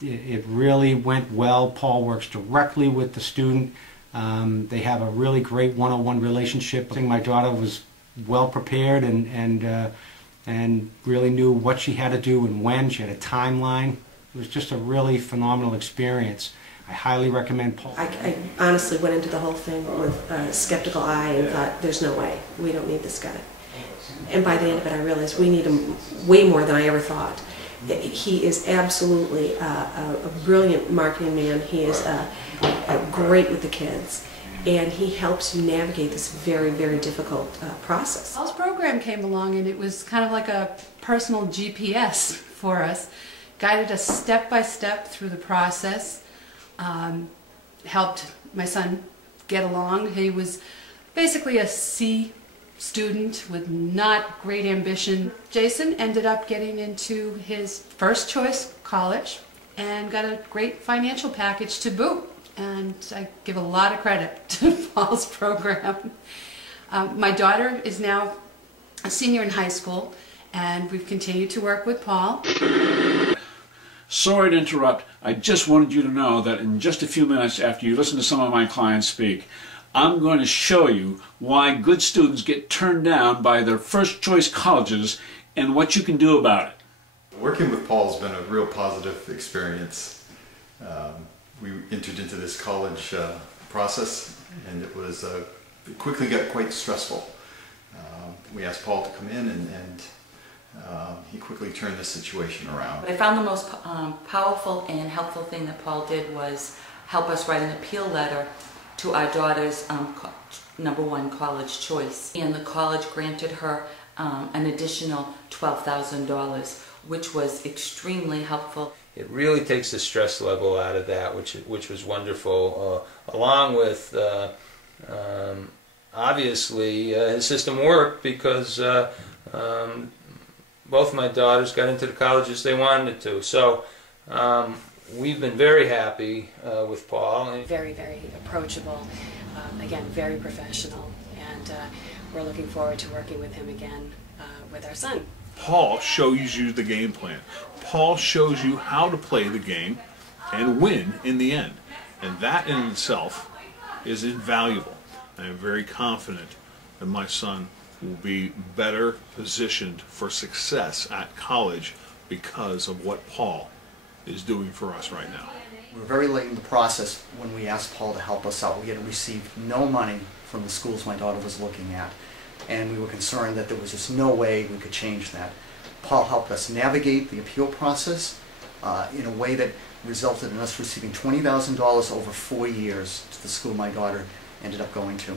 it really went well. Paul works directly with the student. They have a really great one-on-one relationship. I think my daughter was well prepared and really knew what she had to do and when. She had a timeline. It was just a really phenomenal experience. I highly recommend Paul. I honestly went into the whole thing with a skeptical eye and thought, there's no way. We don't need this guy. And by the end of it, I realized we need him way more than I ever thought. He is absolutely a brilliant marketing man. He is great with the kids. And he helps you navigate this very, very difficult process. Paul's program came along and it was kind of like a personal GPS for us. Guided us step by step through the process. Helped my son get along. He was basically a C student with not great ambition. Jason ended up getting into his first choice college and got a great financial package to boot. And I give a lot of credit to Paul's program. My daughter is now a senior in high school, and we've continued to work with Paul. Sorry to interrupt. I just wanted you to know that in just a few minutes after you listen to some of my clients speak, I'm going to show you why good students get turned down by their first choice colleges and what you can do about it. Working with Paul has been a real positive experience. We entered into this college process and it quickly got quite stressful. We asked Paul to come in and he quickly turned the situation around. I found the most powerful and helpful thing that Paul did was help us write an appeal letter to our daughter's #1 college choice. And the college granted her an additional $12,000, which was extremely helpful. It really takes the stress level out of that, which was wonderful, along with obviously his system worked because both my daughters got into the colleges they wanted to. So we've been very happy with Paul. Very, very approachable, again, very professional, and we're looking forward to working with him again with our son. Paul shows you the game plan. Paul shows you how to play the game and win in the end. And that in itself is invaluable. I am very confident that my son will be better positioned for success at college because of what Paul is doing for us right now. We were very late in the process when we asked Paul to help us out. We had received no money from the schools my daughter was looking at, and we were concerned that there was just no way we could change that. Paul helped us navigate the appeal process in a way that resulted in us receiving $20,000 over 4 years to the school my daughter ended up going to.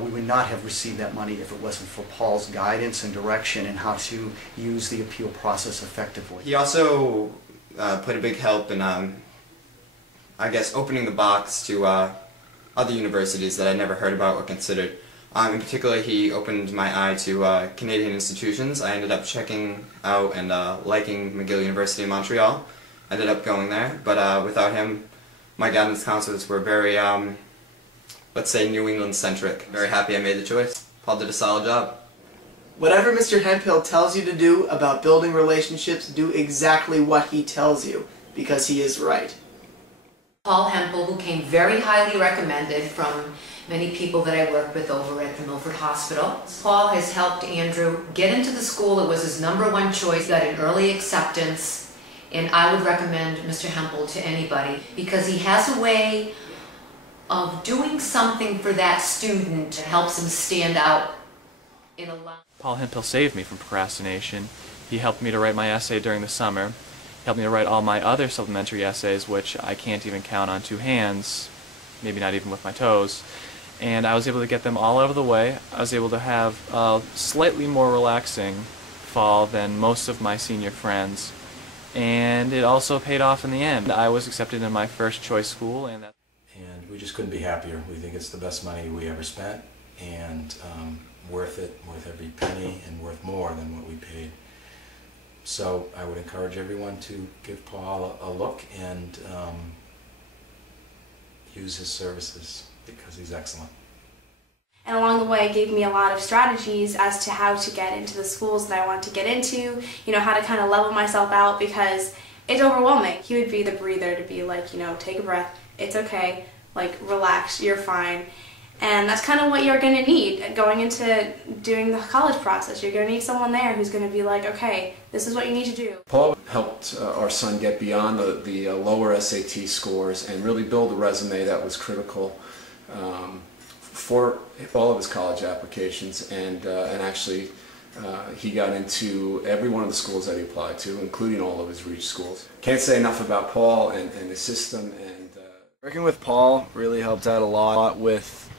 We would not have received that money if it wasn't for Paul's guidance and direction in how to use the appeal process effectively. He also played a big help in, I guess, opening the box to other universities that I never heard about or considered. In particular, he opened my eye to Canadian institutions. I ended up checking out and liking McGill University in Montreal. Ended up going there, but without him, my guidance counselors were very, let's say, New England-centric. Very happy I made the choice. Paul did a solid job. Whatever Mr. Hemphill tells you to do about building relationships, do exactly what he tells you, because he is right. Paul Hemphill, who came very highly recommended from many people that I work with over at the Milford Hospital. Paul has helped Andrew get into the school. It was his #1 choice, got an early acceptance, and I would recommend Mr. Hemphill to anybody because he has a way of doing something for that student that helps him stand out in a lot. Paul Hemphill saved me from procrastination. He helped me to write my essay during the summer. He helped me to write all my other supplementary essays, which I can't even count on 2 hands, maybe not even with my toes. And I was able to get them all out of the way. I was able to have a slightly more relaxing fall than most of my senior friends. And it also paid off in the end. I was accepted in my first choice school, and we just couldn't be happier. We think it's the best money we ever spent, and worth it, worth every penny, and worth more than what we paid. So I would encourage everyone to give Paul a look and use his services because he's excellent. And along the way gave me a lot of strategies as to how to get into the schools that I wanted to get into, you know, how to kind of level myself out, because it's overwhelming. He would be the breather to be like, you know, take a breath, it's okay, like relax, you're fine. And that's kind of what you're going to need going into doing the college process. You're going to need someone there who's going to be like, okay, this is what you need to do. Paul helped our son get beyond the lower SAT scores and really build a resume that was critical for all of his college applications, and actually he got into every one of the schools that he applied to, including all of his reach schools. Can't say enough about Paul and his system. And working with Paul really helped out a lot with,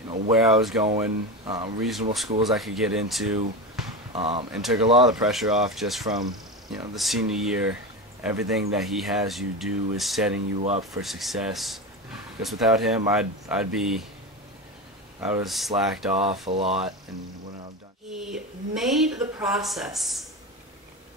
you know, where I was going, reasonable schools I could get into, and took a lot of the pressure off just from, you know, the senior year. Everything that he has you do is setting you up for success. Because without him, I was slacked off a lot, and when I'm done. He made the process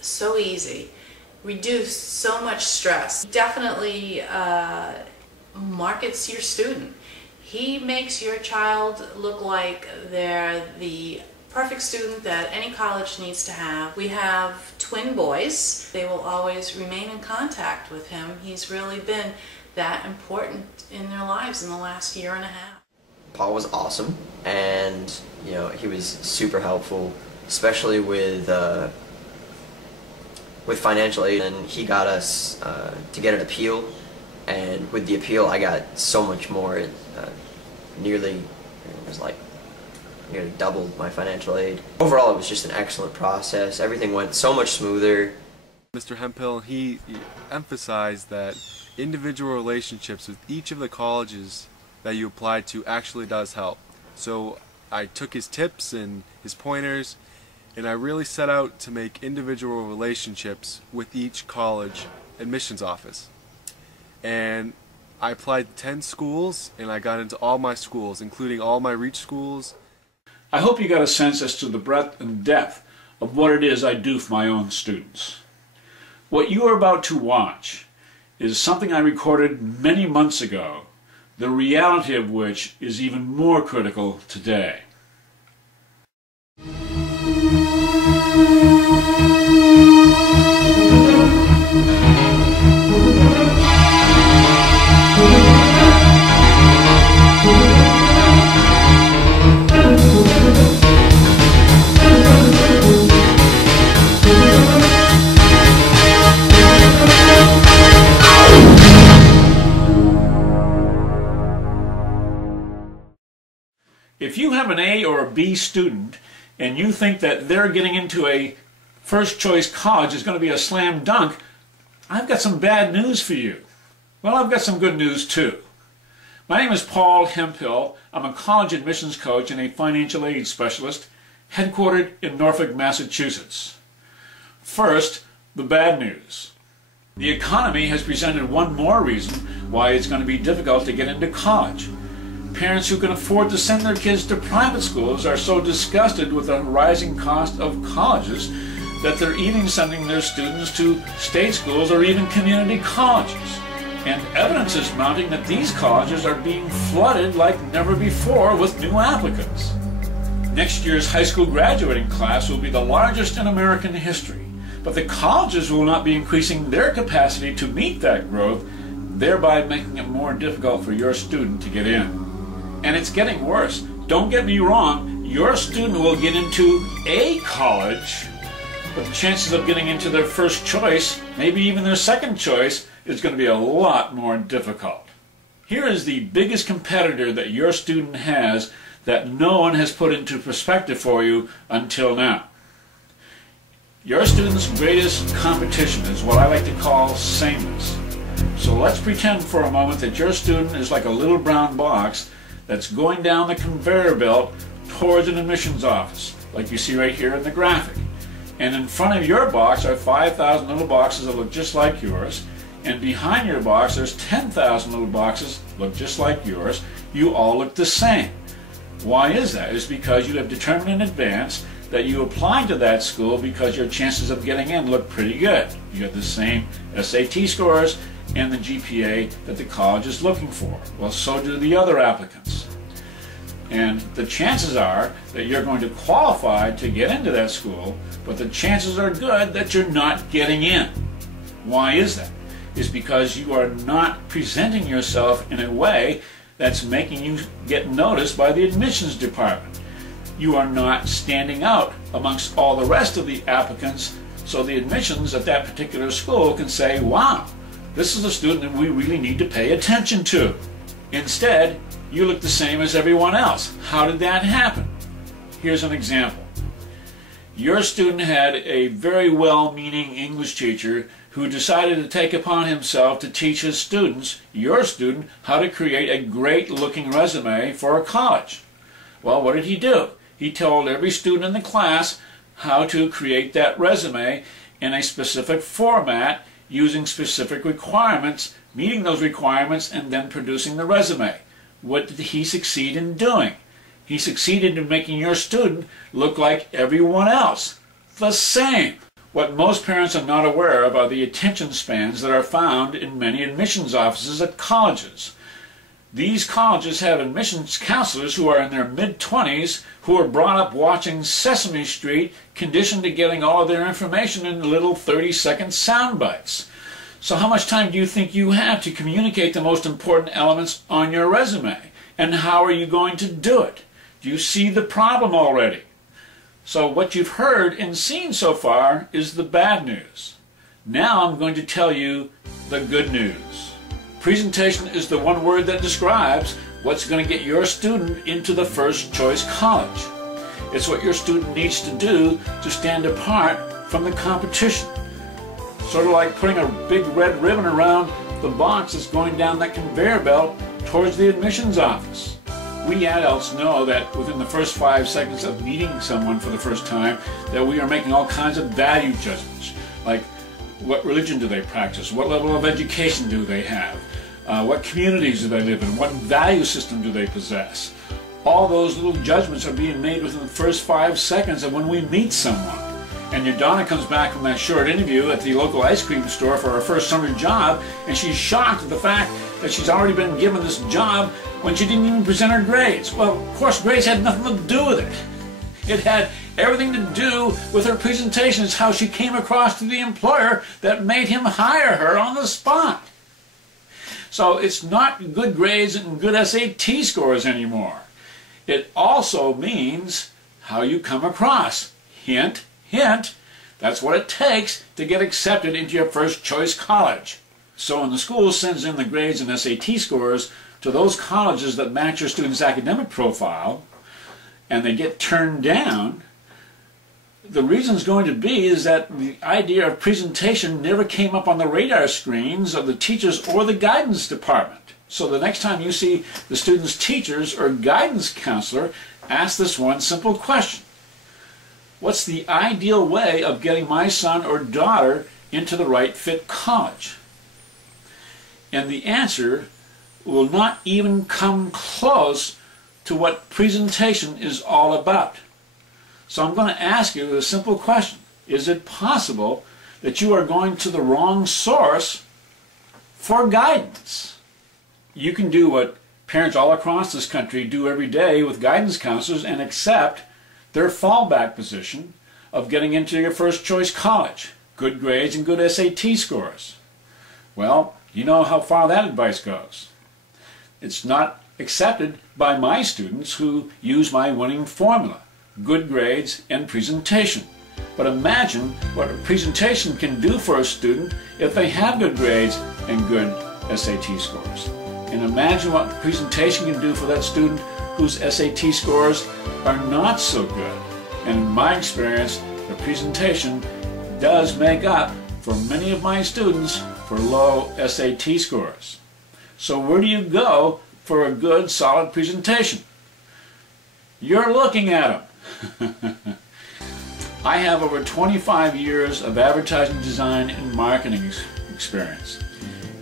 so easy, reduced so much stress. He definitely markets your student. He makes your child look like they're the perfect student that any college needs to have. We have twin boys. They will always remain in contact with him. He's really been that important in their lives in the last year and a half. Paul was awesome, and you know, he was super helpful, especially with financial aid, and he got us to get an appeal, and with the appeal I got so much more. Nearly doubled my financial aid. Overall, it was just an excellent process. Everything went so much smoother. Mr. Hemphill, he emphasized that individual relationships with each of the colleges that you applied to actually does help. So I took his tips and his pointers, and I really set out to make individual relationships with each college admissions office. And I applied to 10 schools, and I got into all my schools, including all my reach schools. I hope you got a sense as to the breadth and depth of what it is I do for my own students. What you are about to watch is something I recorded many months ago, the reality of which is even more critical today. If you have an A or a B student and you think that they're getting into a first choice college is going to be a slam dunk, I've got some bad news for you. Well, I've got some good news too. My name is Paul Hemphill. I'm a college admissions coach and a financial aid specialist headquartered in Norfolk, Massachusetts. First, the bad news. The economy has presented one more reason why it's going to be difficult to get into college. Parents who can afford to send their kids to private schools are so disgusted with the rising cost of colleges that they're even sending their students to state schools or even community colleges. And evidence is mounting that these colleges are being flooded like never before with new applicants. Next year's high school graduating class will be the largest in American history, but the colleges will not be increasing their capacity to meet that growth, thereby making it more difficult for your student to get in. And it's getting worse. Don't get me wrong, your student will get into a college, but the chances of getting into their first choice, maybe even their second choice, is going to be a lot more difficult. Here is the biggest competitor that your student has that no one has put into perspective for you until now. Your student's greatest competition is what I like to call sameness. So let's pretend for a moment that your student is like a little brown box that's going down the conveyor belt towards an admissions office, like you see right here in the graphic. And in front of your box are 5,000 little boxes that look just like yours, and behind your box there's 10,000 little boxes that look just like yours. You all look the same. Why is that? It's because you have determined in advance that you applied to that school because your chances of getting in look pretty good. You have the same SAT scores and the GPA that the college is looking for. Well, so do the other applicants. And the chances are that you're going to qualify to get into that school, but the chances are good that you're not getting in. Why is that? It's because you are not presenting yourself in a way that's making you get noticed by the admissions department. You are not standing out amongst all the rest of the applicants, so the admissions at that particular school can say, wow, this is a student that we really need to pay attention to. Instead, you look the same as everyone else. How did that happen? Here's an example. Your student had a very well-meaning English teacher who decided to take upon himself to teach his students, your student, how to create a great-looking resume for a college. Well, what did he do? He told every student in the class how to create that resume in a specific format using specific requirements, meeting those requirements, and then producing the resume. What did he succeed in doing? He succeeded in making your student look like everyone else. The same. What most parents are not aware of are the attention spans that are found in many admissions offices at colleges. These colleges have admissions counselors who are in their mid-20s who are brought up watching Sesame Street, conditioned to getting all of their information in little 30-second sound bites. So how much time do you think you have to communicate the most important elements on your resume? And how are you going to do it? Do you see the problem already? So what you've heard and seen so far is the bad news. Now I'm going to tell you the good news. Presentation is the one word that describes what's going to get your student into the first choice college. It's what your student needs to do to stand apart from the competition. Sort of like putting a big red ribbon around the box that's going down that conveyor belt towards the admissions office. We adults know that within the first 5 seconds of meeting someone for the first time that we are making all kinds of value judgments, like what religion do they practice, what level of education do they have, what communities do they live in, what value system do they possess. All those little judgments are being made within the first 5 seconds of when we meet someone. And your daughter comes back from that short interview at the local ice cream store for her first summer job, and she's shocked at the fact that she's already been given this job when she didn't even present her grades. Well, of course, grades had nothing to do with it. It had everything to do with her presentations, how she came across to the employer that made him hire her on the spot. So it's not good grades and good SAT scores anymore. It also means how you come across. Hint, hint, that's what it takes to get accepted into your first choice college. So when the school sends in the grades and SAT scores to those colleges that match your student's academic profile, and they get turned down, the reason is going to be is that the idea of presentation never came up on the radar screens of the teachers or the guidance department. So the next time you see the student's teachers or guidance counselor, ask this one simple question. What's the ideal way of getting my son or daughter into the right fit college? And the answer will not even come close to what presentation is all about. So I'm going to ask you a simple question. Is it possible that you are going to the wrong source for guidance? You can do what parents all across this country do every day with guidance counselors and accept their fallback position of getting into your first choice college, good grades and good SAT scores. Well, you know how far that advice goes. It's not accepted by my students who use my winning formula, good grades and presentation. But imagine what a presentation can do for a student if they have good grades and good SAT scores. And imagine what presentation can do for that student whose SAT scores are not so good. And in my experience, the presentation does make up for many of my students for low SAT scores. So where do you go for a good, solid presentation? You're looking at them. I have over 25 years of advertising design and marketing experience.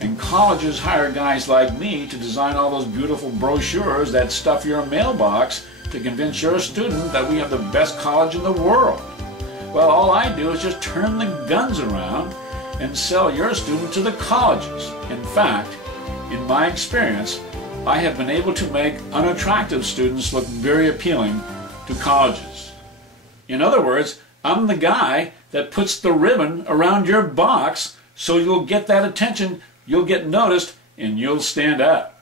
And colleges hire guys like me to design all those beautiful brochures that stuff your mailbox to convince your student that we have the best college in the world. Well, all I do is just turn the guns around and sell your student to the colleges. In fact, in my experience, I have been able to make unattractive students look very appealing to colleges. In other words, I'm the guy that puts the ribbon around your box So you'll get that attention, you'll get noticed, and you'll stand out.